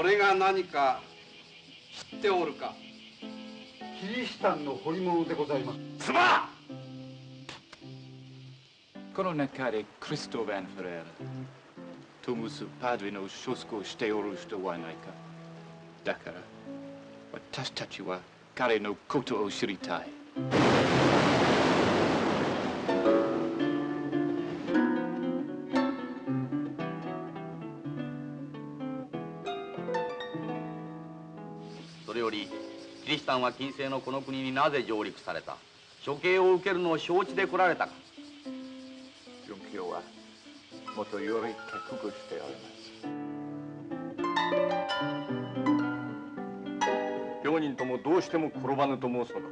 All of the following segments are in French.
これが何か知っておるか。キリシタンの彫り物でございます。つまこの中でクリストファン・フェレーラ、トムス・パドリのショスコをしておる人はないか。だから私たちは彼のことを知りたい。それよりキリシタンは近世のこの国になぜ上陸された、処刑を受けるのを承知で来られたか。殉教はもとより覚悟しております。両人ともどうしても転ばぬと申すのか。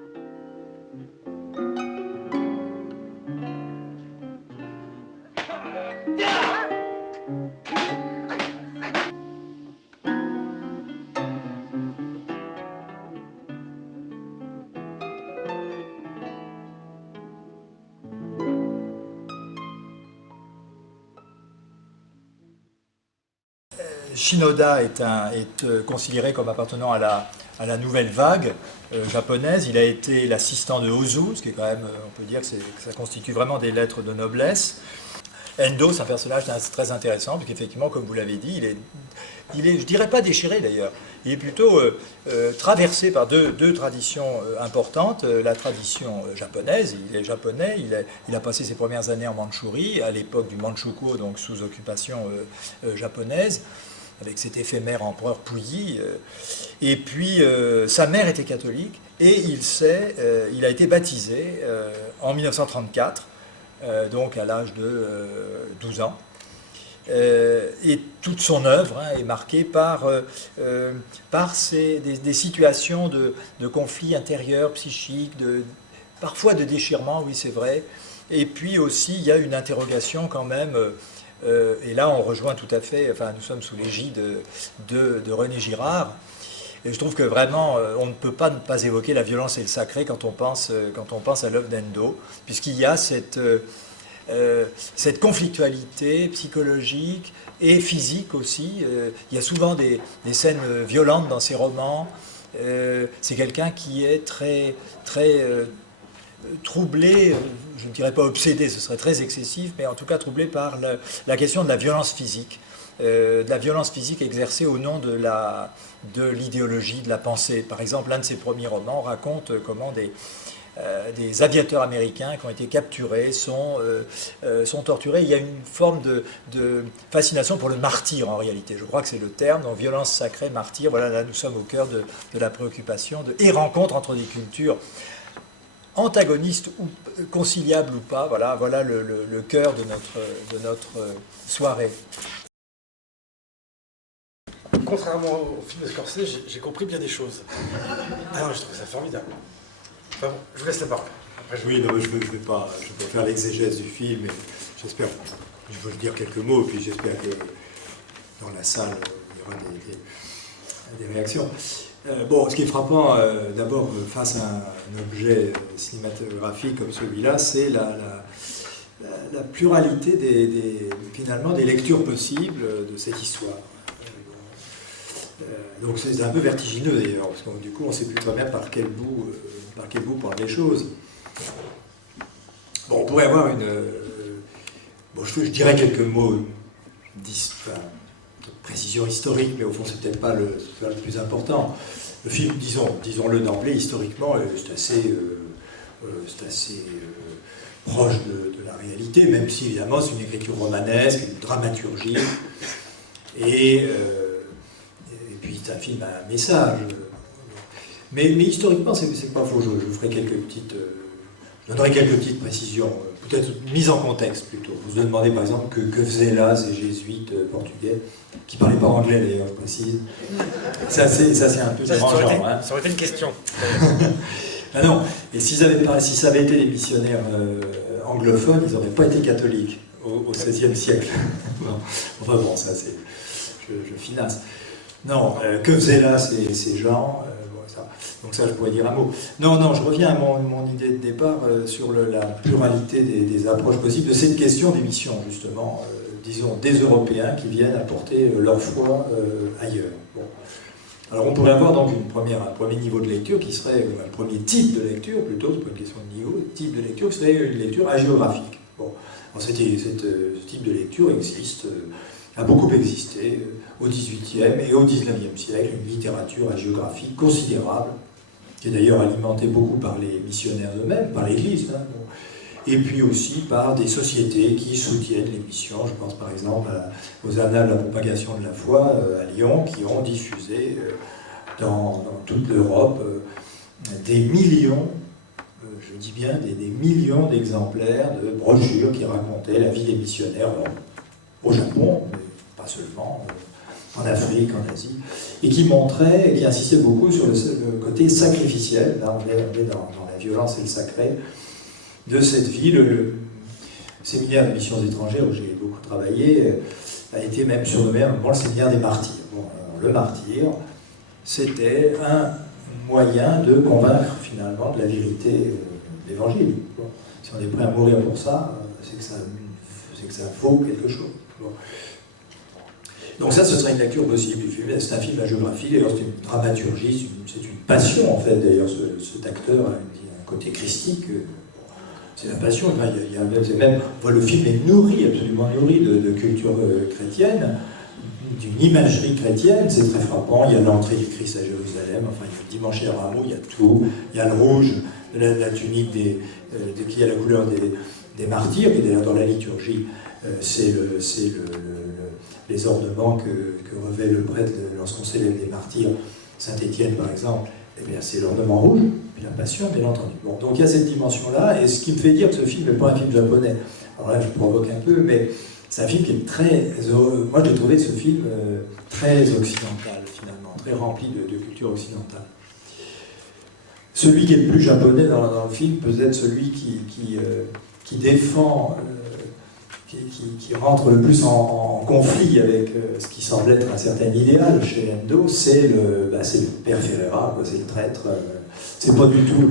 Shinoda est considéré comme appartenant à la nouvelle vague japonaise. Il a été l'assistant de Ozu, ce qui est quand même, on peut dire que ça constitue vraiment des lettres de noblesse. Endo, c'est un personnage très intéressant, parce qu'effectivement, comme vous l'avez dit, il est, je dirais pas déchiré d'ailleurs, il est plutôt traversé par deux traditions importantes. La tradition japonaise, il est japonais, il a passé ses premières années en Mandchourie, à l'époque du Manchukuo, donc sous occupation japonaise, avec cet éphémère empereur Puyi. Et puis, sa mère était catholique, et il a été baptisé en 1934, donc à l'âge de 12 ans. Et toute son œuvre est marquée par des situations de conflits intérieurs, psychiques, parfois de déchirement, oui c'est vrai. Et puis aussi, il y a une interrogation quand même, et là on rejoint tout à fait, enfin nous sommes sous l'égide de René Girard. Et je trouve que vraiment, on ne peut pas ne pas évoquer la violence et le sacré quand on pense à l'œuvre d'Endo, puisqu'il y a cette conflictualité psychologique et physique aussi. Il y a souvent des scènes violentes dans ses romans. C'est quelqu'un qui est très troublé, je ne dirais pas obsédé, ce serait très excessif, mais en tout cas troublé par la question de la violence physique. De la violence physique exercée au nom de l'idéologie, de la pensée. Par exemple, l'un de ses premiers romans raconte comment des aviateurs américains qui ont été capturés sont torturés. Il y a une forme de fascination pour le martyr en réalité. Je crois que c'est le terme, donc violence sacrée, martyr. Voilà, là nous sommes au cœur de la préoccupation et rencontre entre des cultures antagonistes ou conciliables ou pas. Voilà le cœur de notre soirée. Contrairement au film de Scorsese, j'ai compris bien des choses. Ah non, je trouve ça formidable. Enfin bon, je vous laisse la parole. Après, oui, non, je ne vais pas faire l'exégèse du film, mais j'espère, je veux dire quelques mots, puis j'espère que dans la salle, il y aura des réactions. Bon, ce qui est frappant, d'abord, face à un objet cinématographique comme celui-là, c'est la pluralité finalement des lectures possibles de cette histoire. Donc c'est un peu vertigineux d'ailleurs, parce que du coup on ne sait plus très bien par quel bout prendre les choses. Bon, on pourrait avoir bon, je dirais quelques mots de précision historique, mais au fond c'est peut-être pas le plus important. Le film, disons-le d'emblée, historiquement, c'est assez proche de la réalité, même si évidemment c'est une écriture romanesque, une dramaturgie, et puis c'est un film à un message. Mais historiquement, c'est pas faux. Je ferai je donnerai quelques petites précisions, peut-être mise en contexte plutôt. Vous vous demandez par exemple que faisaient là ces jésuites portugais, qui ne parlaient pas anglais d'ailleurs, je précise. Ça c'est un peu dérangeant. Ça aurait été une question. Ah non, et si ça avait été des missionnaires anglophones, ils n'auraient pas été catholiques au XVIe siècle. Non. Enfin bon, ça c'est... Je finasse. Non, que faisaient là ces gens donc ça, je pourrais dire un mot. Non, je reviens à mon idée de départ sur la pluralité des approches possibles de cette question des missions, justement, disons, des Européens qui viennent apporter leur foi ailleurs. Bon. Alors on pourrait avoir donc un premier niveau de lecture qui serait, un premier type de lecture, plutôt, c'est pas une question de niveau, type de lecture qui serait une lecture hagiographique. Bon, alors ce type de lecture existe, a beaucoup existé au XVIIIe et au XIXe siècle, une littérature hagiographique considérable, qui est d'ailleurs alimentée beaucoup par les missionnaires eux-mêmes, par l'Église, hein, bon, et puis aussi par des sociétés qui soutiennent les missions. Je pense par exemple aux Annales de la propagation de la foi à Lyon, qui ont diffusé dans toute l'Europe des millions, je dis bien des millions d'exemplaires de brochures qui racontaient la vie des missionnaires au Japon, mais pas seulement, en Afrique, en Asie, et qui montraient, et qui insistaient beaucoup sur le côté sacrificiel. Là, on est dans la violence et le sacré de cette vie. Le séminaire de missions étrangères où j'ai beaucoup travaillé a été même surnommé le séminaire des martyrs. Bon, le martyr, c'était un moyen de convaincre finalement de la vérité de l'Évangile. Bon, si on est prêt à mourir pour ça, c'est que ça vaut quelque chose. Bon. Donc ça, ce serait une lecture possible du film. C'est un film hagiographique, d'ailleurs c'est une dramaturgie, c'est une passion en fait. D'ailleurs, cet acteur a un côté christique. C'est la passion. Même, le film est nourri, absolument nourri de culture chrétienne, d'une imagerie chrétienne. C'est très frappant. Il y a l'entrée du Christ à Jérusalem. Enfin, il y a le dimanche et Rameau, il y a tout. Il y a le rouge, la tunique qui a la couleur des martyrs, qui d'ailleurs dans la liturgie, c'est les ornements que revêt le prêtre lorsqu'on célèbre les martyrs. Saint-Étienne, par exemple, eh bien, c'est l'ornement rouge, puis la passion, bien entendu. Bon, donc il y a cette dimension-là, et ce qui me fait dire que ce film n'est pas un film japonais. Alors là, je provoque un peu, mais c'est un film qui est très... Moi, j'ai trouvé ce film très occidental, finalement, très rempli de culture occidentale. Celui qui est le plus japonais dans le film, peut-être celui qui défend... Qui rentre le plus en conflit avec ce qui semble être un certain idéal chez Endo, c'est le père Ferreira, c'est le traître. C'est pas du tout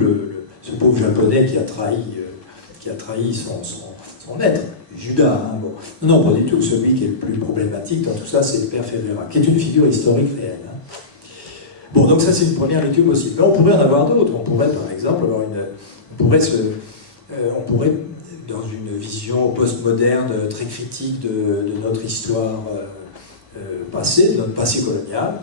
ce pauvre japonais qui a trahi son maître, Judas. Hein, bon. Non, pas du tout. Celui qui est le plus problématique dans tout ça, c'est le père Ferreira, qui est une figure historique réelle. Hein. Bon, donc ça c'est une première lecture possible. Mais on pourrait en avoir d'autres. On pourrait, par exemple, avoir on pourrait dans une vision postmoderne très critique de notre histoire passée, de notre passé colonial.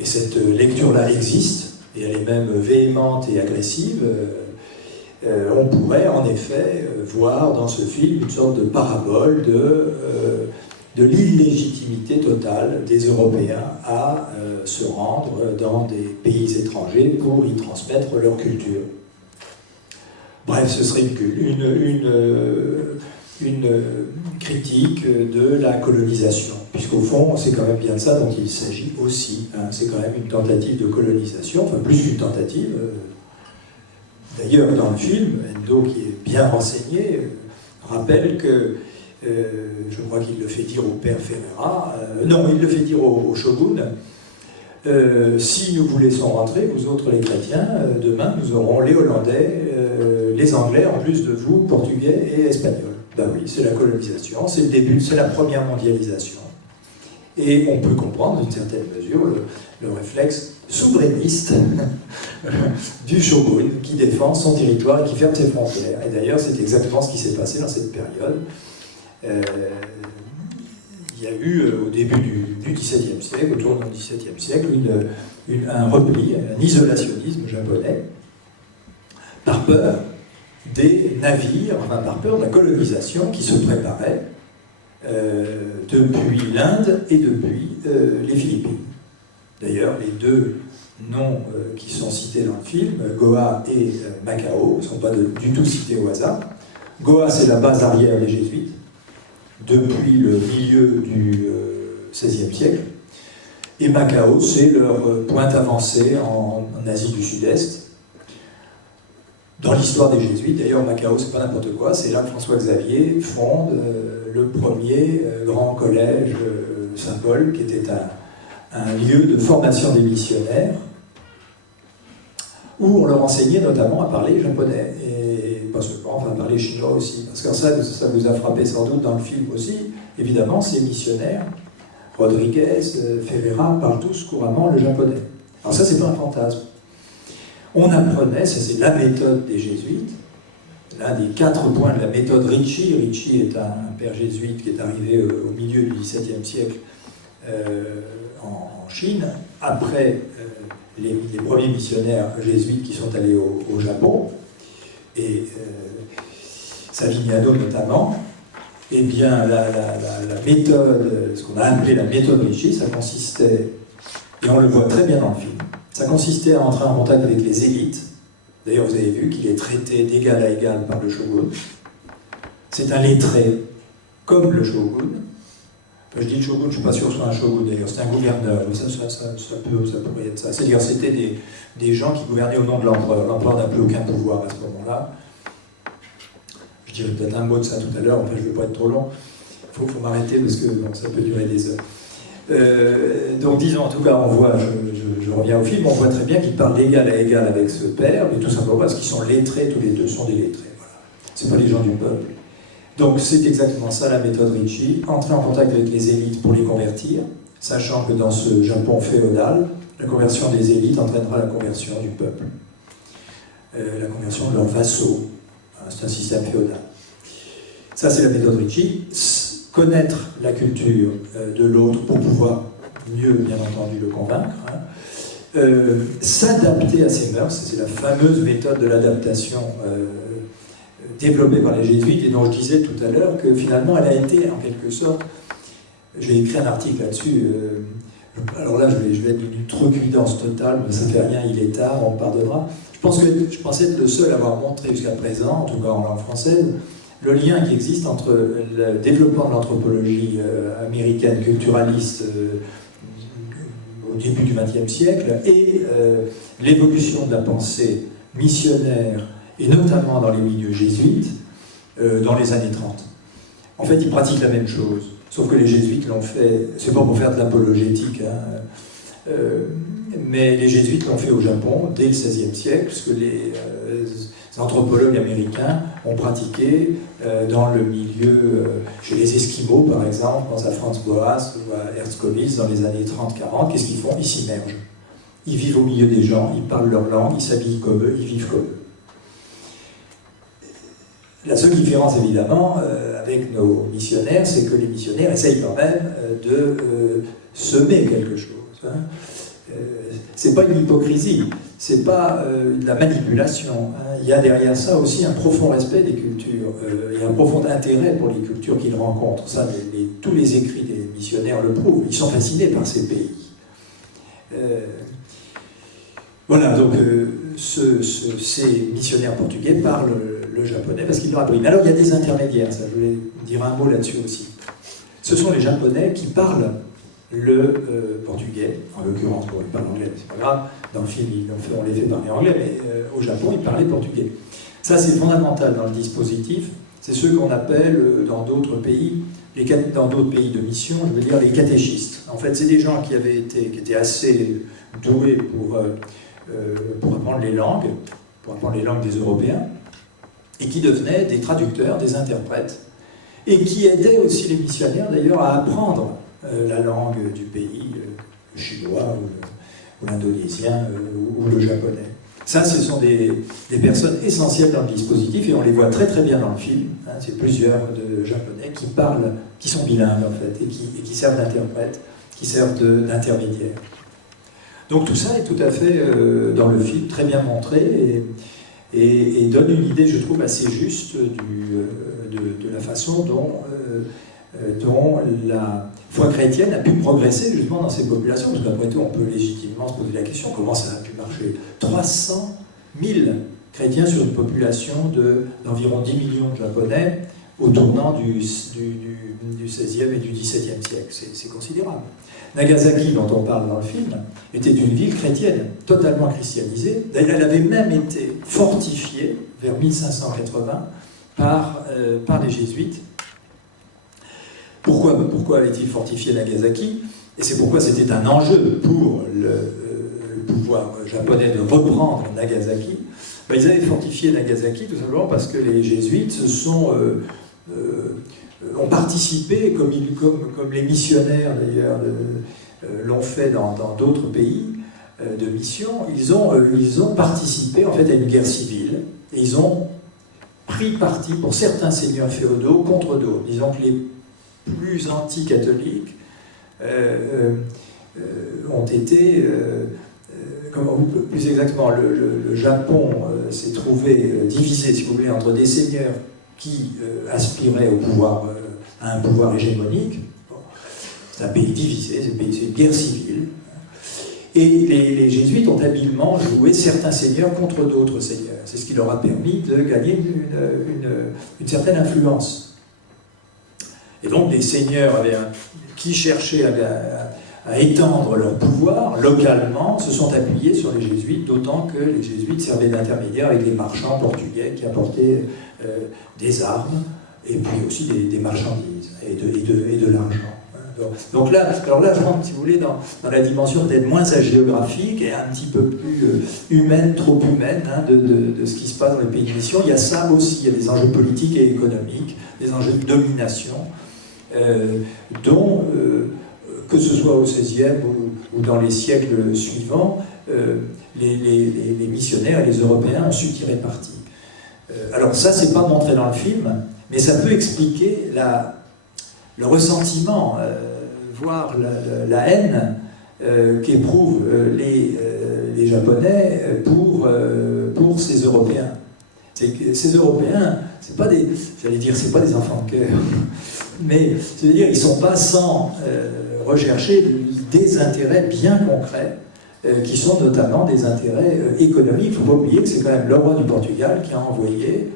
Et cette lecture-là existe, et elle est même véhémente et agressive. On pourrait en effet voir dans ce film une sorte de parabole de l'illégitimité totale des Européens à se rendre dans des pays étrangers pour y transmettre leur culture. Bref, ce serait une critique de la colonisation, puisqu'au fond, c'est quand même bien de ça dont il s'agit aussi. Hein. C'est quand même une tentative de colonisation, enfin plus qu'une tentative. D'ailleurs, dans le film, Endo, qui est bien renseigné, rappelle que, je crois qu'il le fait dire au père Ferreira, non, il le fait dire au shogun, si nous vous laissons rentrer, vous autres les chrétiens, demain nous aurons les Hollandais, les Anglais, en plus de vous, Portugais et Espagnols. Ben oui, c'est la colonisation, c'est le début, c'est la première mondialisation. Et on peut comprendre, d'une certaine mesure, le réflexe souverainiste du shogun qui défend son territoire et qui ferme ses frontières. Et d'ailleurs, c'est exactement ce qui s'est passé dans cette période. Il y a eu, au début du XVIIe siècle, autour du XVIIe siècle, un repli, un isolationnisme japonais, par peur des navires, enfin par peur de la colonisation qui se préparait depuis l'Inde et depuis les Philippines. D'ailleurs, les deux noms qui sont cités dans le film, Goa et Macao, ne sont pas du tout cités au hasard. Goa, c'est la base arrière des Jésuites, depuis le milieu du XVIe siècle. Et Macao, c'est leur pointe avancée en Asie du Sud-Est. Dans l'histoire des Jésuites, d'ailleurs, Macao, c'est pas n'importe quoi, c'est là que François-Xavier fonde le premier grand collège Saint-Paul, qui était un lieu de formation des missionnaires, où on leur enseignait notamment à parler japonais, et pas seulement, enfin à parler chinois aussi, parce que ça vous a frappé sans doute dans le film aussi, évidemment, ces missionnaires Rodriguez, Ferreira parlent tous couramment le japonais. Alors ça, c'est pas un fantasme. On apprenait, ça c'est la méthode des jésuites, l'un des 4 points de la méthode Ricci. Ricci est un père jésuite qui est arrivé au milieu du XVIIe siècle en Chine, après les premiers missionnaires jésuites qui sont allés au Japon, et Savignano notamment. Eh bien, la méthode, ce qu'on a appelé la méthode Ricci, ça consistait, et on le voit très bien dans le film, ça consistait à entrer en contact avec les élites. D'ailleurs, vous avez vu qu'il est traité d'égal à égal par le shogun. C'est un lettré comme le shogun. Enfin, je dis le shogun, je ne suis pas sûr que ce soit un shogun d'ailleurs, c'est un gouverneur. Ça pourrait être ça. C'est-à-dire c'était des gens qui gouvernaient au nom de l'empereur. L'empereur n'a plus aucun pouvoir à ce moment-là. Je dirais peut-être un mot de ça tout à l'heure, enfin je ne vais pas être trop long. Il faut m'arrêter parce que bon, ça peut durer des heures. Donc disons, en tout cas, on voit, je reviens au film, on voit très bien qu'ils parlent d'égal à égal avec ce père, mais tout simplement parce qu'ils sont lettrés, tous les deux sont des lettrés. Voilà. C'est pas les gens du peuple. Donc c'est exactement ça la méthode Ricci, entrer en contact avec les élites pour les convertir, sachant que dans ce Japon féodal, la conversion des élites entraînera la conversion du peuple, la conversion de leurs vassaux. C'est un système féodal. Ça, c'est la méthode Ricci. Connaître la culture de l'autre pour pouvoir mieux, bien entendu, le convaincre. S'adapter à ses mœurs, c'est la fameuse méthode de l'adaptation développée par les jésuites et dont je disais tout à l'heure que finalement, elle a été, en quelque sorte, j'ai écrit un article là-dessus. Alors là, je vais être d'une outrecuidance totale, mais ça ne fait rien, il est tard, on me pardonnera. Je pensais être le seul à avoir montré jusqu'à présent, en tout cas en langue française, le lien qui existe entre le développement de l'anthropologie américaine culturaliste au début du XXe siècle et l'évolution de la pensée missionnaire, et notamment dans les milieux jésuites, dans les années 30. En fait, ils pratiquent la même chose, sauf que les jésuites l'ont fait, c'est pas pour faire de l'apologétique, hein, mais les jésuites l'ont fait au Japon dès le XVIe siècle, puisque les anthropologues américains ont pratiqué dans le milieu, chez les Esquimaux par exemple, je pense à Franz Boas ou à Herzkovitz dans les années 30-40, qu'est-ce qu'ils font? Ils s'immergent. Ils vivent au milieu des gens, ils parlent leur langue, ils s'habillent comme eux, ils vivent comme eux. La seule différence évidemment avec nos missionnaires, c'est que les missionnaires essayent quand même de semer quelque chose. Hein. C'est pas une hypocrisie, c'est pas de la manipulation. Hein. Il y a derrière ça aussi un profond respect des cultures et un profond intérêt pour les cultures qu'ils rencontrent. Ça, tous les écrits des missionnaires le prouvent. Ils sont fascinés par ces pays. Voilà, donc ces missionnaires portugais parlent le japonais parce qu'ils l'ont appris. Mais alors il y a des intermédiaires, ça, je voulais dire un mot là-dessus aussi. Ce sont les japonais qui parlent le portugais, en l'occurrence, bon, ils parlent anglais, mais c'est pas grave, dans le film on les fait parler anglais, mais au Japon ils parlaient portugais. Ça c'est fondamental dans le dispositif, c'est ceux qu'on appelle dans d'autres pays, dans d'autres pays de mission, je veux dire les catéchistes. En fait c'est des gens qui étaient assez doués pour apprendre les langues des Européens, et qui devenaient des traducteurs, des interprètes, et qui aidaient aussi les missionnaires d'ailleurs à apprendre la langue du pays, le chinois ou l'indonésien ou le japonais. Ça, ce sont des personnes essentielles dans le dispositif et on les voit très très bien dans le film. Hein, c'est plusieurs de japonais qui parlent, qui sont bilingues en fait, et qui servent d'interprètes, qui servent d'intermédiaires. Donc tout ça est tout à fait dans le film très bien montré et donne une idée, je trouve, assez juste de la façon dont la foi chrétienne a pu progresser justement dans ces populations, parce qu'après tout on peut légitimement se poser la question comment ça a pu marcher. 300 000 chrétiens sur une population d'environ 10 millions de Japonais au tournant du XVIe et du XVIIe siècle, c'est considérable. Nagasaki, dont on parle dans le film, était une ville chrétienne, totalement christianisée. D'ailleurs, elle avait même été fortifiée vers 1580 par les jésuites. Pourquoi avait-il fortifié Nagasaki? Et c'est pourquoi c'était un enjeu pour le pouvoir japonais de reprendre Nagasaki. Ben, ils avaient fortifié Nagasaki tout simplement parce que les jésuites se sont ont participé, comme les missionnaires d'ailleurs l'ont fait dans d'autres pays de mission, ils ont participé en fait à une guerre civile, et ils ont pris parti pour certains seigneurs féodaux contre d'autres. Disons que les plus anti-catholiques ont été, plus exactement, le Japon s'est trouvé divisé, si vous voulez, entre des seigneurs qui aspiraient au pouvoir, à un pouvoir hégémonique. Bon, c'est un pays divisé, c'est une guerre civile. Et les jésuites ont habilement joué certains seigneurs contre d'autres seigneurs. C'est ce qui leur a permis de gagner une certaine influence. Et donc les seigneurs qui cherchaient à étendre leur pouvoir localement se sont appuyés sur les jésuites, d'autant que les jésuites servaient d'intermédiaires avec des marchands portugais qui apportaient des armes et puis aussi des marchandises et de l'argent. Donc là, alors là, je rentre, si vous voulez, dans la dimension peut-être moins agéographique et un petit peu plus humaine, trop humaine, hein, de ce qui se passe dans les pays de mission. Il y a ça aussi, il y a des enjeux politiques et économiques, des enjeux de domination, dont, que ce soit au XVIe ou dans les siècles suivants, les missionnaires et les Européens ont su tirer parti. Alors ça, c'est pas montré dans le film, mais ça peut expliquer le ressentiment, voire la haine qu'éprouvent les Japonais pour ces Européens. C'est que ces Européens, c'est pas des, j'allais dire, c'est pas des enfants de cœur, mais c'est-à-dire ils sont pas sans rechercher des intérêts bien concrets, qui sont notamment des intérêts économiques. Il ne faut pas oublier que c'est quand même le roi du Portugal qui a envoyé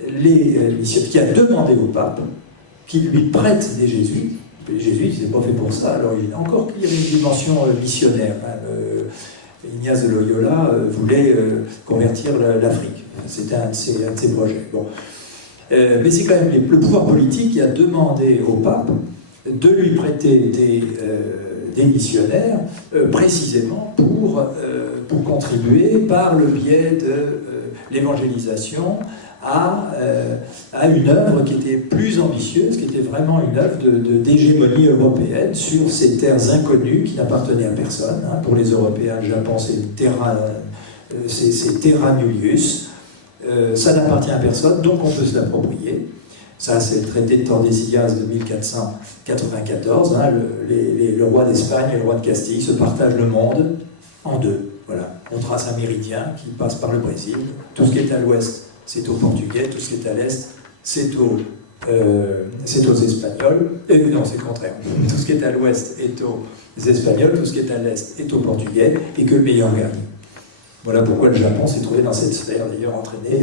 les missionnaires, qui a demandé au pape qu'il lui prête des jésuites. Les jésuites, ils n'étaient pas fait pour ça à l'origine. Encore qu'il y avait une dimension missionnaire. Ignace de Loyola voulait convertir l'Afrique. C'était un de ses projets. Bon. Mais c'est quand même le pouvoir politique qui a demandé au pape de lui prêter des missionnaires précisément pour contribuer par le biais de l'évangélisation à une œuvre qui était plus ambitieuse, qui était vraiment une œuvre d'hégémonie européenne sur ces terres inconnues qui n'appartenaient à personne. Hein. Pour les Européens, le Japon, c'est terra nullius. Ça n'appartient à personne, donc on peut se l'approprier. Ça, c'est le traité de Tordesillas de 1494. Hein. Le roi d'Espagne et le roi de Castille se partagent le monde en deux. Voilà. On trace un méridien qui passe par le Brésil. Tout ce qui est à l'ouest, c'est aux Portugais. Tout ce qui est à l'est, c'est aux Espagnols. Non, c'est le contraire. Tout ce qui est à l'ouest est aux Espagnols. Tout ce qui est à l'est est aux Portugais. Et que le meilleur gagne. Voilà pourquoi le Japon s'est trouvé dans cette sphère, d'ailleurs entraîné.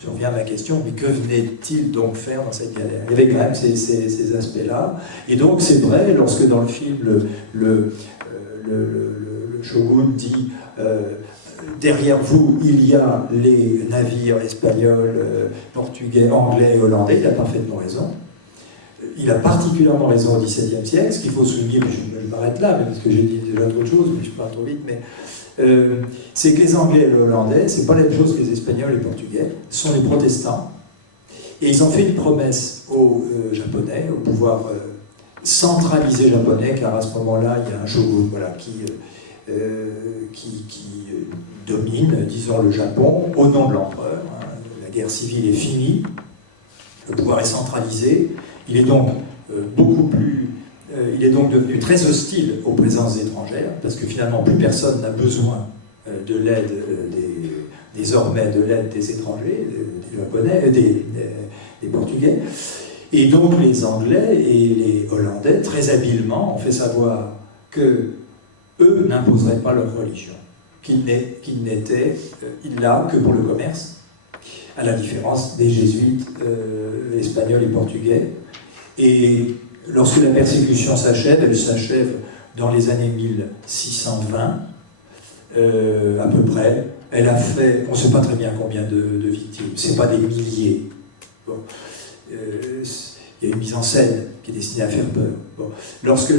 Je reviens à ma question, mais que venait-il donc faire dans cette galère? Il y avait quand même ces aspects-là. Et donc c'est vrai, lorsque dans le film, le shogun dit derrière vous, il y a les navires espagnols, portugais, anglais et hollandais, il a parfaitement raison. Il a particulièrement raison au XVIIe siècle. Ce qu'il faut souligner, je m'arrête là, parce que j'ai dit déjà trop de choses, mais je parle trop vite, mais c'est que les Anglais et les Hollandais, c'est pas la même chose que les Espagnols et les Portugais, ce sont les protestants. Et ils ont fait une promesse aux Japonais, au pouvoir centralisé japonais, car à ce moment-là, il y a un shogun voilà, qui domine, disons, le Japon, au nom de l'empereur. Hein. La guerre civile est finie, le pouvoir est centralisé, il est donc il est donc devenu très hostile aux présences étrangères, parce que finalement plus personne n'a besoin de l'aide, désormais de l'aide des étrangers, des Japonais, des Portugais. Et donc les Anglais et les Hollandais, très habilement, ont fait savoir que eux n'imposeraient pas leur religion, qu'ils n'étaient là que pour le commerce, à la différence des jésuites espagnols et portugais. Et lorsque la persécution s'achève, elle s'achève dans les années 1620, à peu près. Elle a fait, on ne sait pas très bien combien de victimes, ce n'est pas des milliers. Bon. Il y a une mise en scène qui est destinée à faire peur. Bon. Lorsque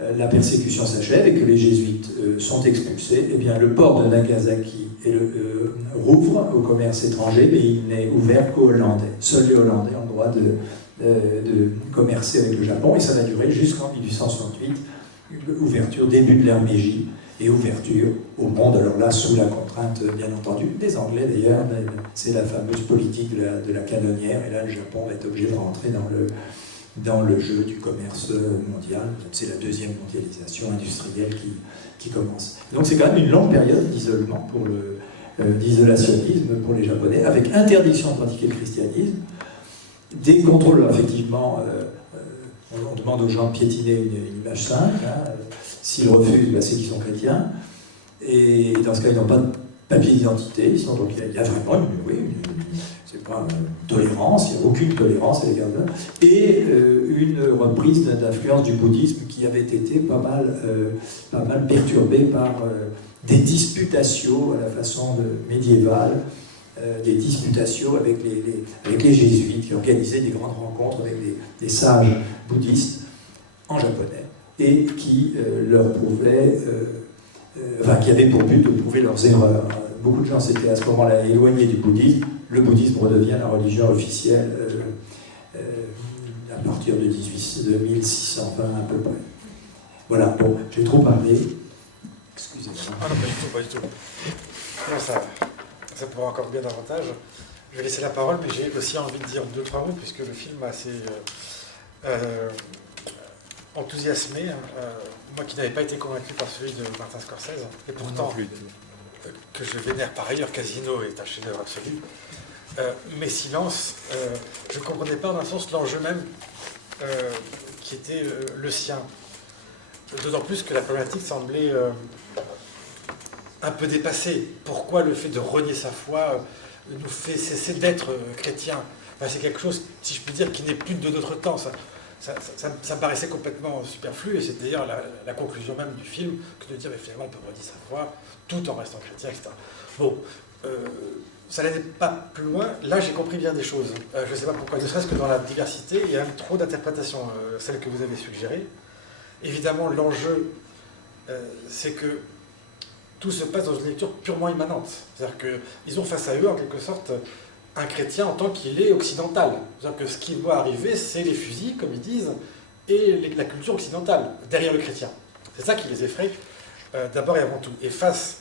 la persécution s'achève et que les jésuites sont expulsés, eh bien, le port de Nagasaki rouvre au commerce étranger, mais il n'est ouvert qu'aux Hollandais. Seuls les Hollandais ont le droit de commercer avec le Japon, et ça va durer jusqu'en 1868, ouverture, début de l'ère Meiji, et ouverture au monde, alors là, sous la contrainte, bien entendu, des Anglais d'ailleurs. C'est la fameuse politique de la canonnière, et là, le Japon va être obligé de rentrer dans le jeu du commerce mondial. C'est la deuxième mondialisation industrielle qui commence. Donc c'est quand même une longue période d'isolement d'isolationnisme pour les Japonais, avec interdiction de pratiquer le christianisme, des contrôles, effectivement, on demande aux gens de piétiner une image sainte, hein, s'ils refusent, ben, c'est qu'ils sont chrétiens, et dans ce cas, ils n'ont pas de papier d'identité, sinon donc il y a vraiment c'est pas une tolérance, il n'y a aucune tolérance à l'égard de ça, et une reprise d'influence du bouddhisme qui avait été pas mal perturbée par des disputatio à la façon médiévale, des disputatio avec les jésuites qui organisaient des grandes rencontres avec des sages bouddhistes en japonais et qui leur prouvaient, qui avaient pour but de prouver leurs erreurs. Beaucoup de gens s'étaient à ce moment-là éloignés du bouddhisme. Le bouddhisme redevient la religion officielle à partir de 1620 à peu près. Voilà, bon, j'ai trop parlé. Excusez-moi. Ah non, pas du tout, pas du tout. Non, ça pourra encore bien davantage. Je vais laisser la parole, mais j'ai aussi envie de dire 2-3 mots, puisque le film m'a assez enthousiasmé. Moi qui n'avais pas été convaincu par celui de Martin Scorsese, et pourtant, que je vénère par ailleurs, Casino est un chef-d'œuvre absolu. Mes silences, je ne comprenais pas, dans un sens, l'enjeu même qui était le sien. D'autant plus que la problématique semblait un peu dépassée. Pourquoi le fait de renier sa foi nous fait cesser d'être chrétien? Enfin, c'est quelque chose, si je puis dire, qui n'est plus de notre temps. Ça me paraissait complètement superflu, et c'est d'ailleurs la conclusion même du film, que de dire, mais finalement, on peut renier sa foi tout en restant chrétien, etc. Bon, ça n'allait pas plus loin. Là, j'ai compris bien des choses. Je ne sais pas pourquoi, ne serait-ce que dans la diversité, il y a même trop d'interprétations, celles que vous avez suggérées. Évidemment, l'enjeu, c'est que tout se passe dans une lecture purement immanente. C'est-à-dire qu'ils ont face à eux, en quelque sorte, un chrétien en tant qu'il est occidental. C'est-à-dire que ce qui doit arriver, c'est les fusils, comme ils disent, et la culture occidentale, derrière le chrétien. C'est ça qui les effraie, d'abord et avant tout. Et face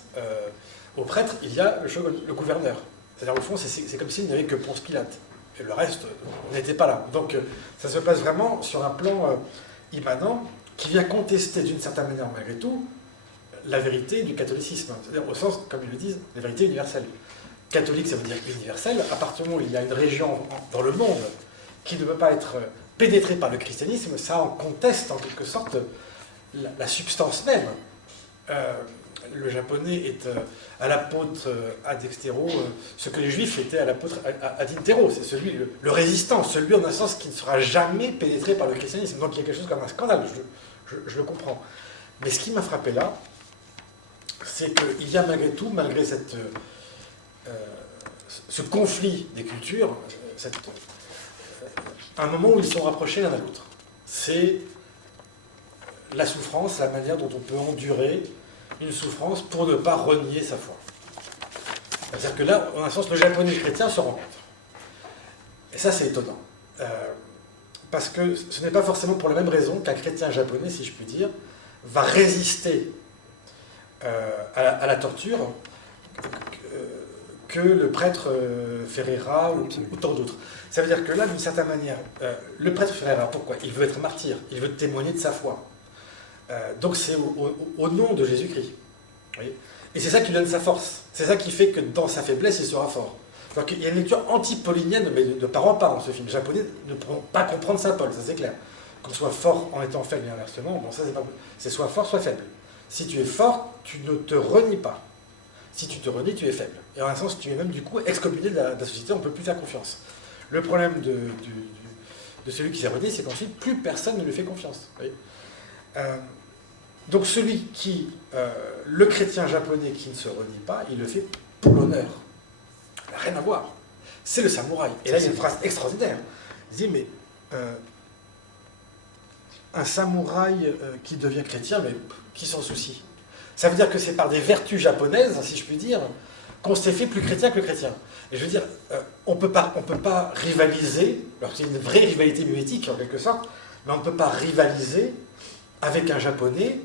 au prêtre, il y a le gouverneur. C'est-à-dire, au fond, c'est comme s'il n'y avait que Ponce Pilate. Et le reste, on n'était pas là. Donc, ça se passe vraiment sur un plan immanent, qui vient contester d'une certaine manière, malgré tout, la vérité du catholicisme. C'est-à-dire, au sens, comme ils le disent, la vérité universelle. Catholique, ça veut dire universel. À partir du moment où il y a une région dans le monde qui ne peut pas être pénétrée par le christianisme, ça en conteste en quelque sorte la substance même. Le japonais est à l'apôtre ad extero ce que les juifs étaient à l'apôtre ad intero. C'est celui, le résistant, celui en un sens qui ne sera jamais pénétré par le christianisme. Donc il y a quelque chose comme un scandale, je le comprends. Mais ce qui m'a frappé là, c'est qu'il y a malgré tout, malgré ce conflit des cultures, un moment où ils sont rapprochés l'un à l'autre. C'est la souffrance, la manière dont on peut endurer une souffrance pour ne pas renier sa foi. C'est-à-dire que là, en un sens, le japonais et le chrétien se rencontrent. Et ça, c'est étonnant. Parce que ce n'est pas forcément pour la même raison qu'un chrétien japonais, si je puis dire, va résister à la torture que le prêtre Ferreira ou tant d'autres. Ça veut dire que là, d'une certaine manière, le prêtre Ferreira, pourquoi? Il veut être martyr, il veut témoigner de sa foi. Donc c'est au nom de Jésus-Christ. Et c'est ça qui lui donne sa force. C'est ça qui fait que dans sa faiblesse, il sera fort. Donc il y a une lecture anti-paulinienne, mais de part en part dans ce film. Les Japonais ne pourront pas comprendre Saint Paul, ça c'est clair. Qu'on soit fort en étant faible et inversement, bon ça c'est pas... C'est soit fort, soit faible. Si tu es fort, tu ne te renies pas. Si tu te renies, tu es faible. Et en un sens, tu es même du coup excommunié de la société, on ne peut plus faire confiance. Le problème de celui qui s'est renié, c'est qu'ensuite, plus personne ne lui fait confiance. Donc celui qui, le chrétien japonais qui ne se renie pas, il le fait pour l'honneur. Ça n'a rien à voir. C'est le samouraï. Et là, il y a une phrase extraordinaire. Il dit, mais un samouraï qui devient chrétien, mais qui s'en soucie? Ça veut dire que c'est par des vertus japonaises, si je puis dire, qu'on s'est fait plus chrétien que le chrétien. Et je veux dire, on peut pas rivaliser, alors c'est une vraie rivalité mimétique en quelque sorte, mais on ne peut pas rivaliser avec un japonais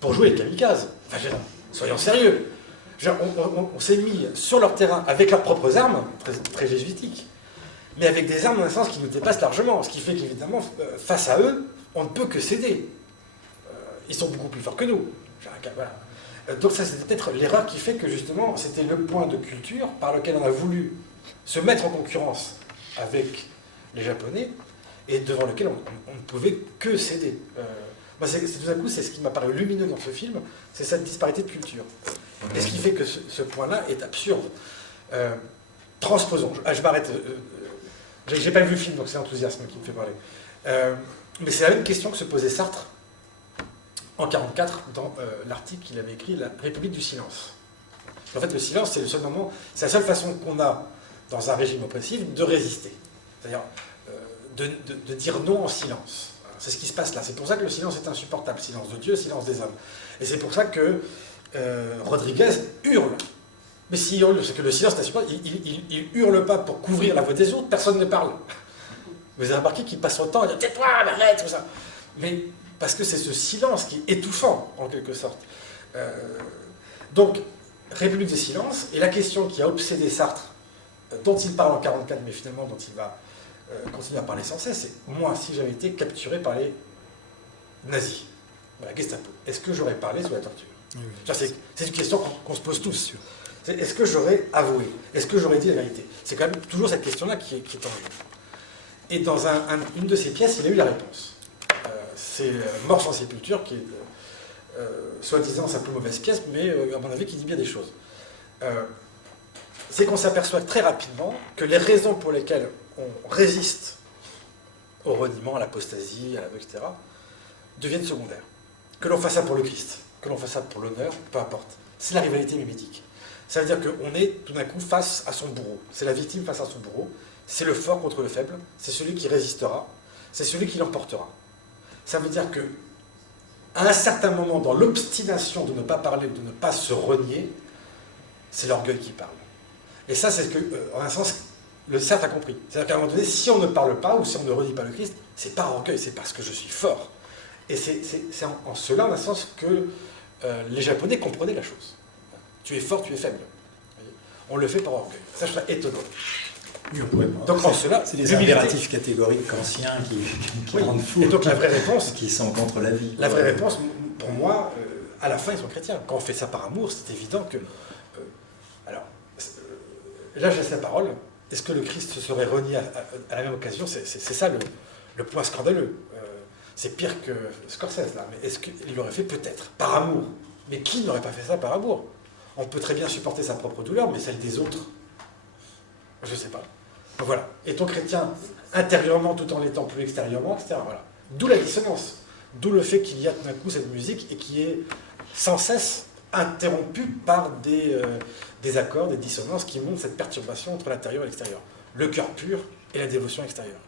pour jouer les kamikazes. Enfin, soyons sérieux. On s'est mis sur leur terrain avec leurs propres armes, très jésuitiques, mais avec des armes dans un sens qui nous dépasse largement, ce qui fait qu'évidemment, face à eux, on ne peut que céder. Ils sont beaucoup plus forts que nous. Voilà. Donc ça, c'est peut-être l'erreur qui fait que justement, c'était le point de culture par lequel on a voulu se mettre en concurrence avec les Japonais et devant lequel on ne pouvait que céder. Moi, tout d'un coup, c'est ce qui m'a paru lumineux dans ce film, c'est cette disparité de culture. Et ce qui fait que ce point-là est absurde. Transposons. Je m'arrête. J'ai pas vu le film, donc c'est l'enthousiasme qui me fait parler. Mais c'est la même question que se posait Sartre en 1944 dans l'article qu'il avait écrit, La République du silence. En fait, le silence, c'est le seul moment, c'est la seule façon qu'on a, dans un régime oppressif, de résister. C'est-à-dire de dire non en silence. C'est ce qui se passe là. C'est pour ça que le silence est insupportable. Silence de Dieu, silence des hommes. Et c'est pour ça que Rodriguez hurle. Mais s'il hurle, c'est que le silence est insupportable. Il hurle pas pour couvrir la voix des autres, personne ne parle. Vous avez remarqué qu'il passe son temps à dire « tais-toi, arrête !» tout ça. Mais parce que c'est ce silence qui est étouffant, en quelque sorte. Donc, République de silence, et la question qui a obsédé Sartre, dont il parle en 1944, mais finalement dont il va continuer à parler sans cesse, c'est « moi, si j'avais été capturé par les nazis, la Gestapo, est-ce que j'aurais parlé sous la torture ?» C'est une question qu'on se pose tous. Est-ce que j'aurais avoué? Est-ce que j'aurais dit la vérité? C'est quand même toujours cette question-là qui est en jeu. Et dans une de ses pièces, il a eu la réponse. C'est Mort sans sépulture, qui est soi-disant sa plus mauvaise pièce, mais à mon avis qui dit bien des choses. C'est qu'on s'aperçoit très rapidement que les raisons pour lesquelles on résiste au reniement, à l'apostasie, à l'aveu, etc., deviennent secondaires. Que l'on fasse ça pour le Christ, que l'on fasse ça pour l'honneur, peu importe. C'est la rivalité mimétique. Ça veut dire qu'on est tout d'un coup face à son bourreau. C'est la victime face à son bourreau. C'est le fort contre le faible. C'est celui qui résistera. C'est celui qui l'emportera. Ça veut dire que, à un certain moment, dans l'obstination de ne pas parler, de ne pas se renier, c'est l'orgueil qui parle. Et ça, c'est ce que, en un sens, le Sartre a compris. C'est-à-dire qu'à un moment donné, si on ne parle pas ou si on ne renie pas le Christ, c'est pas orgueil, c'est parce que je suis fort. Et c'est en cela, en un sens, que les Japonais comprenaient la chose. Tu es fort, tu es faible. On le fait par orgueil. Ça, je trouve étonnant. Donc, en cela, c'est des impératifs catégoriques anciens qui rendent fou. Et donc, la vraie réponse, qui sont contre la vie. La vraie réponse, pour moi, à la fin, ils sont chrétiens. Quand on fait ça par amour, c'est évident que... alors, là, je laisse la parole. Est-ce que le Christ se serait renié à la même occasion? C'est ça le point scandaleux. C'est pire que Scorsese, là. Mais est-ce qu'il l'aurait fait? Peut-être. Par amour. Mais qui n'aurait pas fait ça par amour? On peut très bien supporter sa propre douleur, mais celle des autres, je ne sais pas. Donc voilà. Est-on chrétien intérieurement tout en l'étant plus extérieurement, etc. Voilà. D'où la dissonance. D'où le fait qu'il y a tout d'un coup cette musique et qui est sans cesse interrompue par des accords, des dissonances qui montrent cette perturbation entre l'intérieur et l'extérieur. Le cœur pur et la dévotion extérieure.